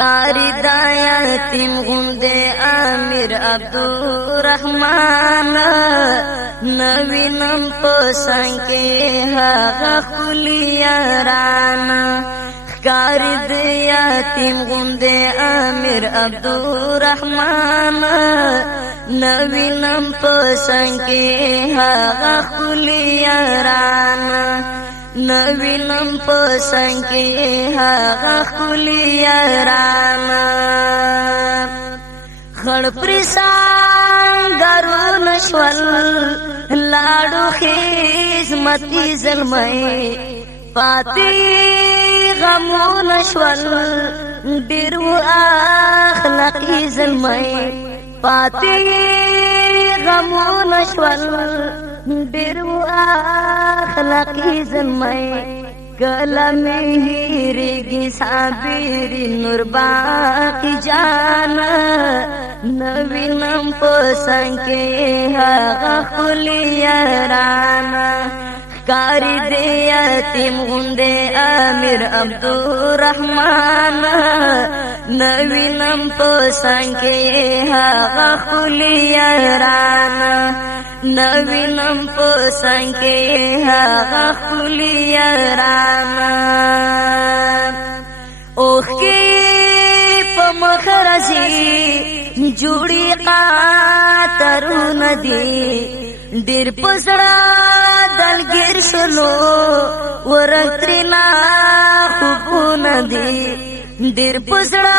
کاری دا یتیم غندے امیر عبدالرحمن نوینم پسنگ کے هغه خلی یاران کاری دا یتیم غندے امیر عبدالرحمن نوینم پسنگ کے هغه خلی یاران نوینم پسنگ کے هغه خلی یاران خړ پرسان ګرو نشول لاړو خدمتي زلمي پاتې غمو نشول ډېر اخلاقي زلمي پاتې غمو نشول ډېر اخلاقي زلمي کلمې هېرېږي صابري نور باقي جان نوینم پسنگ کې هغه خلی یاران کاری دی یتیم غندے امیر عبدالرحمن نوینم پسنگ کے هغه خلی یاران نوینم پسنگ کے هغه خلی یاران اوخ کی پا مخرزی جوڑی قاترون دی دیر پسڑا دلگیر شلو ورکترینا خوبون دی دیر پسڑا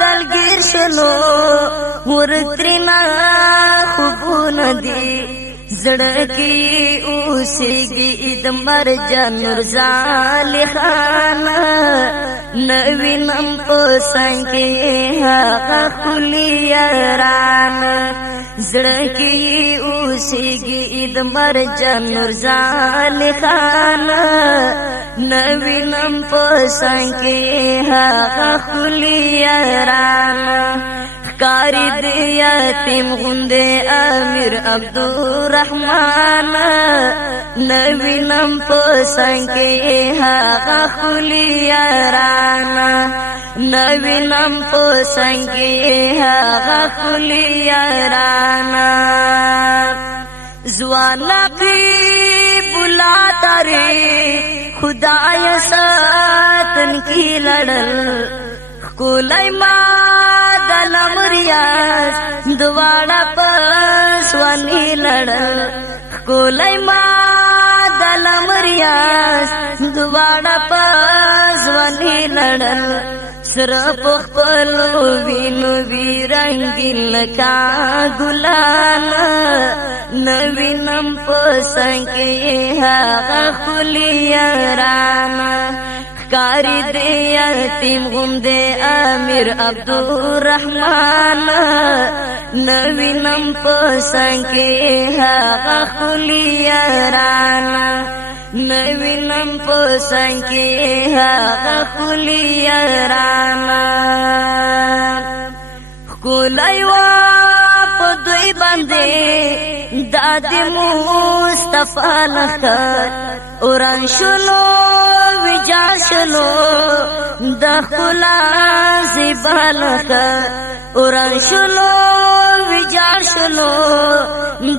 دلگیر شلو ورکترینا خوبون دی زڑکی اوسیگی ادمر جنور زالی خان نوینم پسنگ کے هغه خلی یاران زڑکی اوسیگی ادمر جنور زالی خان نوینم پسنگ کے هغه خلی یاران کاری دی یتیم غندے امیر عبدالرحمن نوینم پسنگ کے هغه خلی یاران نوینم پسنگ کے هغه خلی یاران زوانا کی بلا تارے خدای ساتن کی لڑل کولی ما دلم ریاض دواڑا پسوانی لڑل کولی ما دلم ریاض دواڑا پسوانی لڑل سر پخپلو وینو وی رنگی لکا گلان نوینم پسنگ کے هغه خلی یاران کاری دی یتیم غندے امیر عبدالرحمن نوینم پسنگ کے هغه خلی یاران نوینم پسنگ کے هغه خلی یاران کولی وا په دوی باندې دادی مصطفی لخر اوران شلو ویجار شلو دخلا زیبال کر اوران شلو ویجار شلو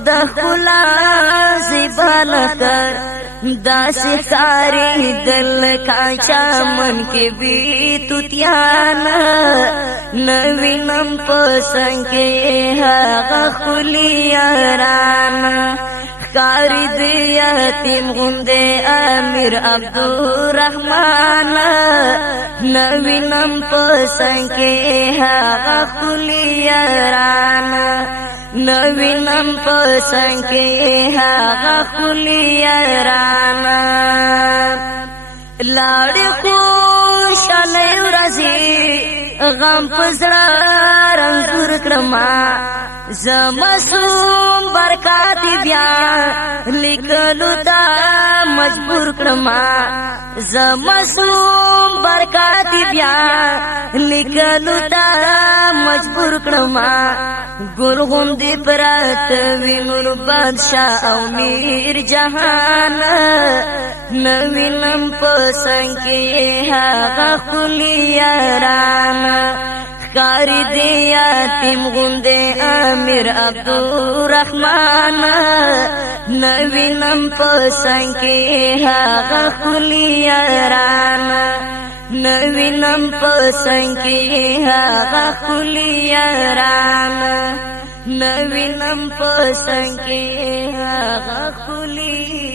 دخلا زیبال کر داس کاری دل کا چامن کے بھی توتیانا نوینم پسنگ کے هغه خلی یاران کاری دی یتیم غندے امیر عبدالرحمن نوینم پسنگ کے هغه خلی یاران نوینم پسنگ کے هغه خلی یاران لاړې خوشاله ورځې غم پزړه رنځور کړما زمسوم برکات بیا لیکلو تا مجبور کړما زمسوم برکات بیا لیکلو تا مجبور کړما ګل غوندې پرات وینور بادشاہ او میر جهان نوینم پسنګ کې هغه خلی یاران کاری دی یتیم غندے امیر عبدالرحمن نوینم پسنگ کی هغه خلی یاران نوینم پسنگ کی هغه خلی یاران نوینم پسنگ کی هغه خلی